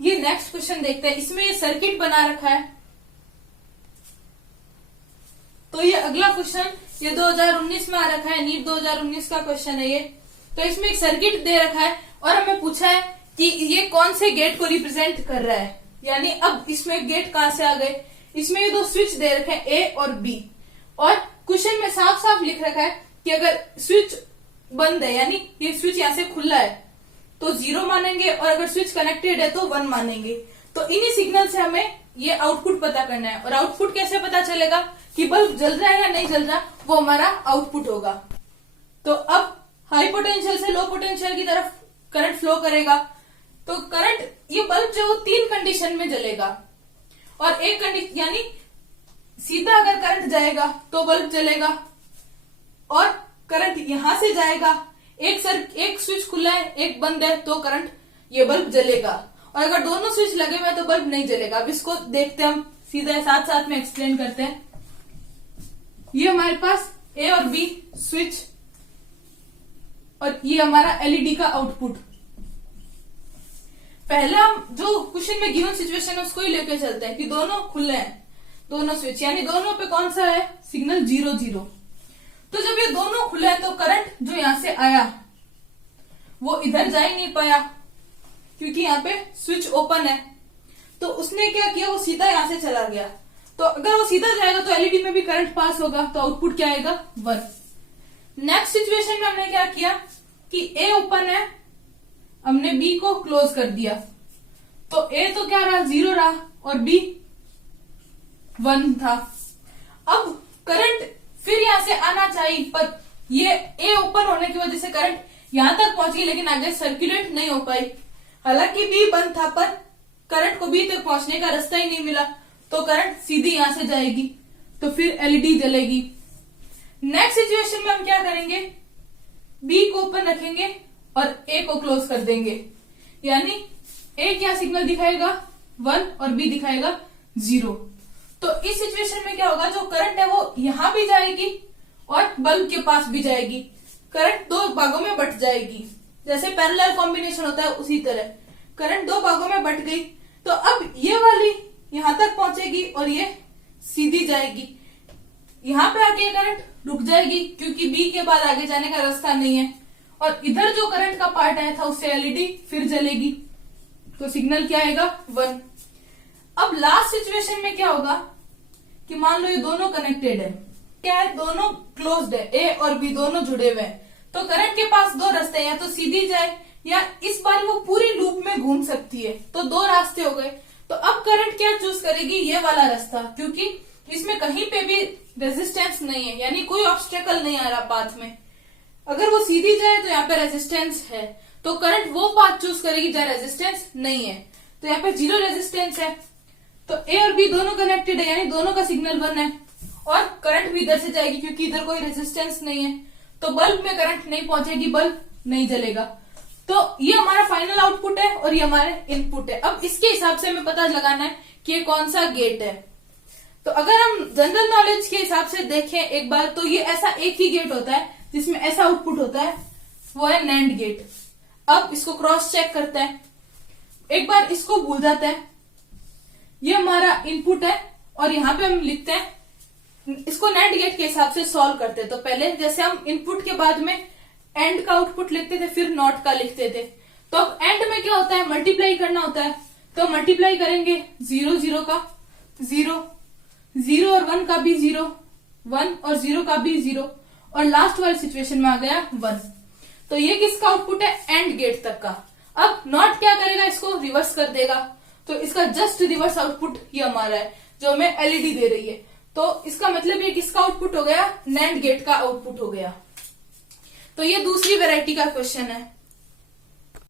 ये next question देखते हैं। इसमें ये सर्किट बना रखा है। तो ये अगला क्वेश्चन ये 2019 में आ रखा है, नीट 2019 का क्वेश्चन है ये। तो इसमें एक सर्किट दे रखा है और हमें पूछा है कि ये कौन से गेट को रिप्रेजेंट कर रहा है, यानी अब इसमें गेट कहां से आ गए। इसमें ये दो स्विच दे रखे हैं, ए और बी, और क्वेश्चन में साफ साफ लिख रखा है कि अगर स्विच बंद है यानी ये स्विच यहाँ से खुला है तो 0 मानेंगे, और अगर स्विच कनेक्टेड है तो 1 मानेंगे। तो इन्हीं सिग्नल से हमें ये आउटपुट पता करना है। और आउटपुट कैसे पता चलेगा कि बल्ब जल रहा है या नहीं जल रहा, वो हमारा आउटपुट होगा। तो अब हाई पोटेंशियल से लो पोटेंशियल की तरफ करंट फ्लो करेगा। तो करंट, ये बल्ब जो वो 3 कंडीशन में जलेगा, और एक कंडीशन यानी सीधा अगर करंट जाएगा तो बल्ब जलेगा, और करंट यहां से जाएगा, एक स्विच खुला है एक बंद है तो करंट ये बल्ब जलेगा, और अगर दोनों स्विच लगे हुए हैं तो बल्ब नहीं जलेगा। अब इसको देखते हैं हम, सीधा साथ साथ में एक्सप्लेन करते हैं। ये हमारे पास ए और बी स्विच, और ये हमारा एलईडी का आउटपुट। पहले हम जो क्वेश्चन में गिवन सिचुएशन है उसको ही लेके चलते हैं कि दोनों खुले हैं, दोनों स्विच, यानी दोनों पे कौन सा है सिग्नल 0 0। तो जब ये दोनों खुले हैं तो करंट जो यहां से आया वो इधर जा ही नहीं पाया, क्योंकि यहाँ पे स्विच ओपन है। तो उसने क्या किया, वो सीधा यहां से चला गया। तो अगर वो सीधा जाएगा तो एलईडी में भी करंट पास होगा, तो आउटपुट क्या आएगा 1। नेक्स्ट सिचुएशन में हमने क्या किया कि ए ओपन है, हमने बी को क्लोज कर दिया, तो ए तो क्या रहा 0 रहा और बी 1 था। अब करंट फिर यहां से आना चाहिए, पर ये ए ओपन होने की वजह से करंट यहां तक पहुंच गई लेकिन आगे सर्कुलेट नहीं हो पाई। हालांकि बी बंद था पर करंट को बी तक पहुंचने का रास्ता ही नहीं मिला, तो करंट सीधी यहां से जाएगी, तो फिर एलईडी जलेगी। नेक्स्ट सिचुएशन में हम क्या करेंगे, बी को ओपन रखेंगे और ए को क्लोज कर देंगे, यानी ए क्या सिग्नल दिखाएगा 1 और बी दिखाएगा 0। तो इस सिचुएशन में क्या होगा, जो करंट है वो यहां भी जाएगी और बल्ब के पास भी जाएगी। करंट 2 भागों में बट जाएगी, जैसे पैरेलल कॉम्बिनेशन होता है उसी तरह करंट 2 भागों में बट गई। तो अब ये वाली यहां तक पहुंचेगी और ये सीधी जाएगी, यहां पे आके करंट रुक जाएगी क्योंकि बी के बाद आगे जाने का रास्ता नहीं है, और इधर जो करंट का पार्ट आया था उससे एलईडी फिर जलेगी, तो सिग्नल क्या आएगा 1। अब लास्ट सिचुएशन में क्या होगा कि मान लो ये दोनों कनेक्टेड है, क्या है दोनों क्लोज्ड है, ए और बी दोनों जुड़े हुए हैं, तो करंट के पास 2 रास्ते हैं, या तो सीधी जाए या इस बार वो पूरी लूप में घूम सकती है, तो 2 रास्ते हो गए। तो अब करंट क्या चूज करेगी, ये वाला रास्ता, क्योंकि इसमें कहीं पे भी रेजिस्टेंस नहीं है, यानी कोई ऑब्स्टेकल नहीं आ रहा पाथ में। अगर वो सीधी जाए तो यहाँ पे रेजिस्टेंस है, तो करंट वो पाथ चूज करेगी जहाँ रेजिस्टेंस नहीं है। तो यहाँ पे 0 रेजिस्टेंस है, तो ए और बी दोनों कनेक्टेड है, यानी दोनों का सिग्नल 1 है, और करंट भी इधर से जाएगी क्योंकि इधर कोई रेजिस्टेंस नहीं है, तो बल्ब में करंट नहीं पहुंचेगी, बल्ब नहीं जलेगा। तो ये हमारा फाइनल आउटपुट है और ये हमारे इनपुट है। अब इसके हिसाब से हमें पता लगाना है कि ये कौन सा गेट है। तो अगर हम जनरल नॉलेज के हिसाब से देखें एक बार, तो ये ऐसा एक ही गेट होता है जिसमें ऐसा आउटपुट होता है, वो है नैंड गेट। अब इसको क्रॉस चेक करते हैं, एक बार इसको भूल जाते हैं, ये हमारा इनपुट है और यहाँ पे हम लिखते हैं, इसको नैंड गेट के हिसाब से सॉल्व करते हैं। तो पहले जैसे हम इनपुट के बाद में एंड का आउटपुट लिखते थे, फिर नॉट का लिखते थे, तो अब एंड में क्या होता है, मल्टीप्लाई करना होता है, तो मल्टीप्लाई करेंगे 0 0 का 0, 0 और 1 का भी 0, 1 और 0 का भी 0, और लास्ट वाली सिचुएशन में आ गया 1। तो ये किसका आउटपुट है, एंड गेट तक का। अब नॉट क्या करेगा, इसको रिवर्स कर देगा, तो इसका जस्ट रिवर्स आउटपुट ये हमारा है जो हमें एलईडी दे रही है। तो इसका मतलब ये किसका आउटपुट हो गया, नैंड गेट का आउटपुट हो गया। तो ये दूसरी वैरायटी का क्वेश्चन है।